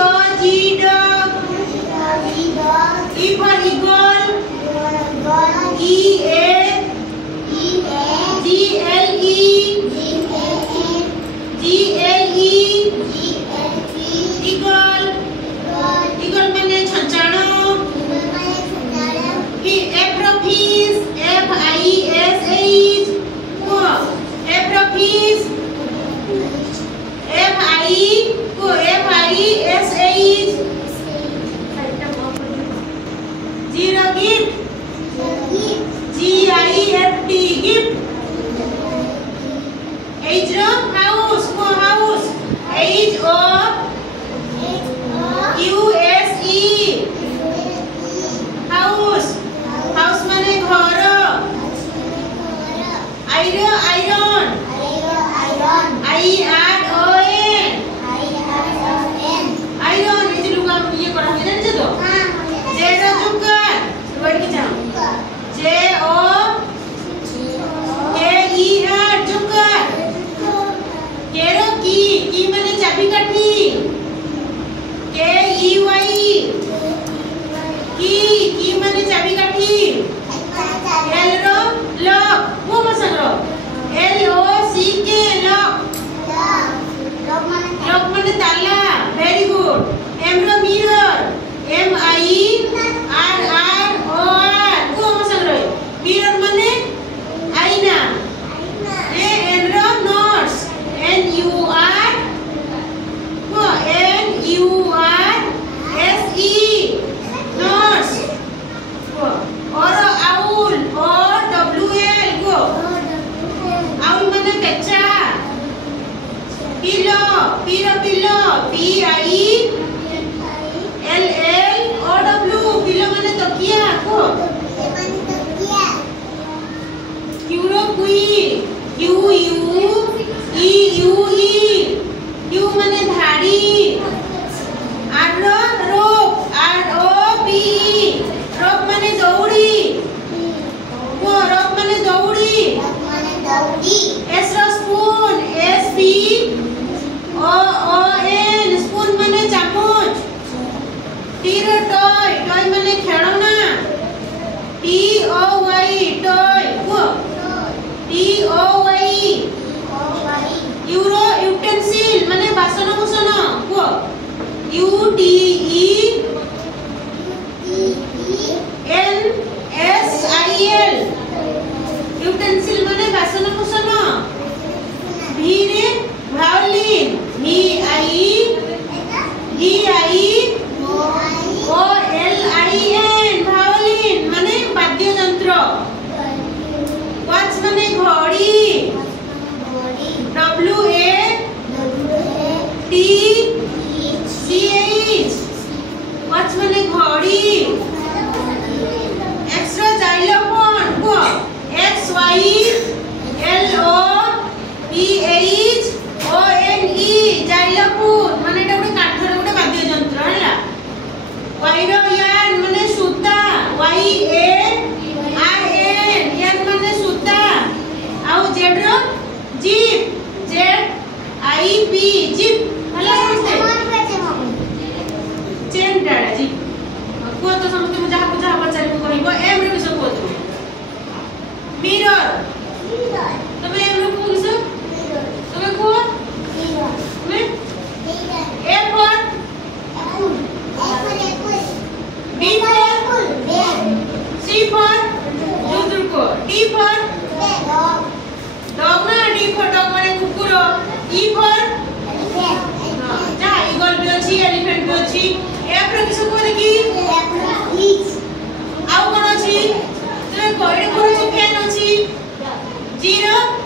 G dog. E for eagle. E-A. G-L-E. G-L-E. Eagle. Eagle माने छंचाणो. F for fish. F-I-S-H. F for fish. F-I-S-H. Zero gift. G-I-F-T. Gift. H house. House. H-O-U-S-E. House. House माने घर. Iron. I-R-O-N. Iron ये जो लोग ये करा है ना जो J जोकर वर्ड की जाओ J-O-K-E-R जोकर केरो की माने चाबी काठी K-E-Y की माने चाबी काठी L रो लॉक वो मसन रो L-O-C-K लॉक लॉक माने ताला वेरी गुड M रो मिरर M-I-R-R-O-R वो मसन रो मिरर माने आईना N रो नोट्स N-U-R वो N-U-R-S-E नोट्स और आउल O-W-L वो आउल माने कच्चा पिलो P-I-L-L-O-W पिलो माने तकिया को क्यूरो कुई Q-U-E-U-E क्यू माने धाड़ी आरो रोप R-O-P-E रोप माने दौड़ी वो रोप माने दौड़ी S रो स्पून S-P-O-O-N स्पून माने चामच T रो टॉय माने खेलना T-O-Y टॉय वो T-O-Y यूरो यूटेंसिल माने बासन कुसन वो U-T-E-N-S-I-L यूटेंसिल माने बासन कुसन V रे वायोलिन V-I-O-L-I-N वायोलिन माने वाद्य यंत्र वॉच माने घड़ी W-A-T-C-H वॉच माने घड़ी एक्स्ट्रा जाइलोफोन को X-Y-L-O-P-H-O-N-E जाइलोफोन माने एटा गोटे काठर गोटे वाद्य यंत्र हैला वाइरो यान माने सूता Y-A-R-N यान माने सूता आउ जेड रो जीप Z-I-P जीप हला समझते चेन डाड़ा जीप को तो समझते मुझे जहाँ पचारे को कहिबो एम रे किस को तो मिरर तबे एम रे को किस तबे को में A for B for C for को D for dog ना D for dog माने कुकुर E for जा ईगल भी अछि एलिफेंट भी अछि F रे किस को देखी आउ कोन अछि तबे कोइड को फैन अछि 0